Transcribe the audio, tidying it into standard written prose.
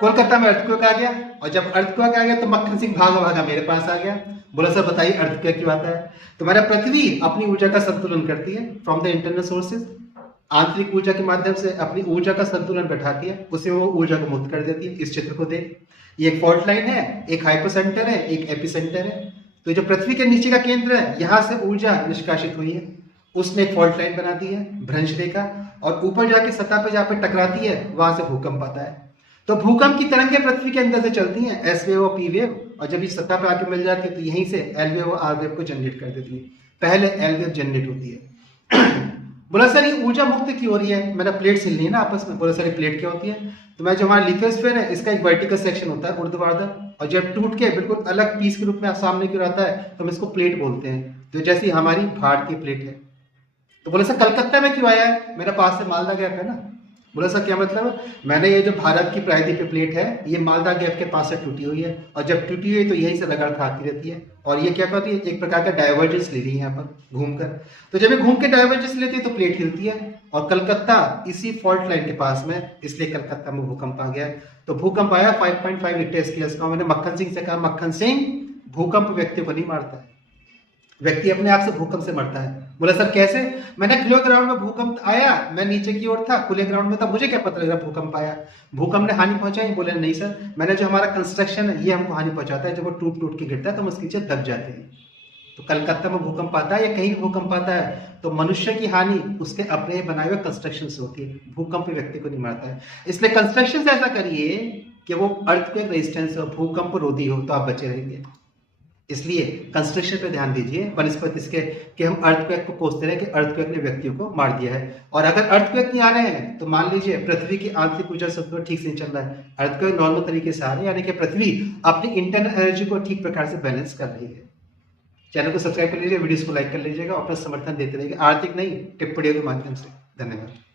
कोलकाता में अर्थक्वेक आ गया, और जब अर्थक्वेक आ गया तो मक्खन सिंह भागा भागा मेरे पास आ गया, बोला सर बताइए अर्थक्वेक क्यों आता है। तो मेरा पृथ्वी अपनी ऊर्जा का संतुलन करती है फ्रॉम द इंटरनल सोर्सेज, आंतरिक ऊर्जा के माध्यम से अपनी ऊर्जा का संतुलन बैठाती है, उसे वो ऊर्जा को मुक्त कर देती है। इस चित्र को देख, ये एक फॉल्ट लाइन है, एक हाइपोसेंटर है, एक एपिसेंटर है। तो जो पृथ्वी के नीचे का केंद्र है, यहां से ऊर्जा निष्कासित हुई है, उसने एक फॉल्ट लाइन बना दी है, भ्रंश रेखा, और ऊपर जाके सतह पे जहां पे टकराती है वहां से भूकंप आता है। तो भूकंप की तरंगे पृथ्वी के अंदर से चलती हैं, एस वेव और पी वेव, और जब ये सतह पे आके मिल जाती है तो यहीं से एल वेव और आर वेव को जनरेट कर देती है। पहले एल वेव जनरेट होती है। बोला सर ये ऊर्जा मुक्त क्यों हो रही है, मैंने प्लेट हिल रही है ना आपस में। बोला सर ये प्लेट क्या होती है, तो मैं जो हमारा लिथोस्फीयर है इसका एक वर्टिकल सेक्शन होता है ऊर्ध्वाधर, और जब टूट के बिल्कुल अलग पीस के रूप में सामने की ओर आता है तो हम इसको प्लेट बोलते हैं, तो जैसी हमारी भारतीय प्लेट है। तो बोला सर कलकत्ता में क्यों आया है, मेरा पास से मालदा गैप है ना। बोला सर क्या मतलब, मैंने ये जो भारत की प्रायद्वीपीय प्लेट है ये मालदा गैप के पास से टूटी हुई है, और जब टूटी हुई है तो यहीं से रगड़ खाती रहती है, और ये क्या करती है, एक प्रकार का डाइवर्जेंस ले रही है यहाँ पर घूमकर। तो जब ये घूम के डाइवर्जेंस लेती है तो प्लेट हिलती है, और कलकत्ता इसी फॉल्ट लाइन के पास में, इसलिए कलकत्ता में भूकंप आ गया। तो भूकंप आया 5.5 रिक्टर स्केल का। मैंने मक्खन सिंह से कहा, मक्खन सिंह भूकंप व्यक्ति को नहीं मारता है, व्यक्ति अपने आप से भूकंप से मरता है। बोला सर कैसे, मैंने खुले ग्राउंड में भूकंप आया, मैं नीचे की ओर था, खुले ग्राउंड में था, मुझे क्या पता लगा भूकंप आया, भूकंप ने हानि पहुंचाई। बोले नहीं सर, मैंने जो हमारा कंस्ट्रक्शन है ये हमको हानि पहुंचाता है, जब वो टूट टूट के गिरता है तो हम उसके नीचे दब जाते हैं। तो कलकत्ता में भूकंप आता है या कहीं भी भूकंप आता है तो मनुष्य की हानि उसके अपने बनाए हुए कंस्ट्रक्शन से होती है, भूकंप व्यक्ति को नहीं मारता है। इसलिए कंस्ट्रक्शन से ऐसा करिए कि वो अर्थक्वेक रेजिस्टेंस हो, भूकंप रोधी हो, तो आप बचे रहेंगे। इसलिए कंस्ट्रक्शन पे ध्यान दीजिए बनस्पति इसके कि हम अर्थक्वेक को कोसते रहे कि अर्थक्वेक ने व्यक्तियों को मार दिया है। और अगर अर्थक्वेक नहीं आ रहे हैं तो मान लीजिए पृथ्वी की आंतरिक ऊर्जा संतुलन ठीक से नहीं चल रहा है, अर्थक्वेक नॉर्मल तरीके से आ रहे हैं, यानी कि पृथ्वी अपनी इंटरनल एनर्जी को ठीक प्रकार से बैलेंस कर रही है। चैनल को सब्सक्राइब कर लीजिए, वीडियोस को लाइक कर लीजिएगा और अपना समर्थन देते रहिए, आर्थिक नहीं टिप्पणियों के माध्यम से। धन्यवाद।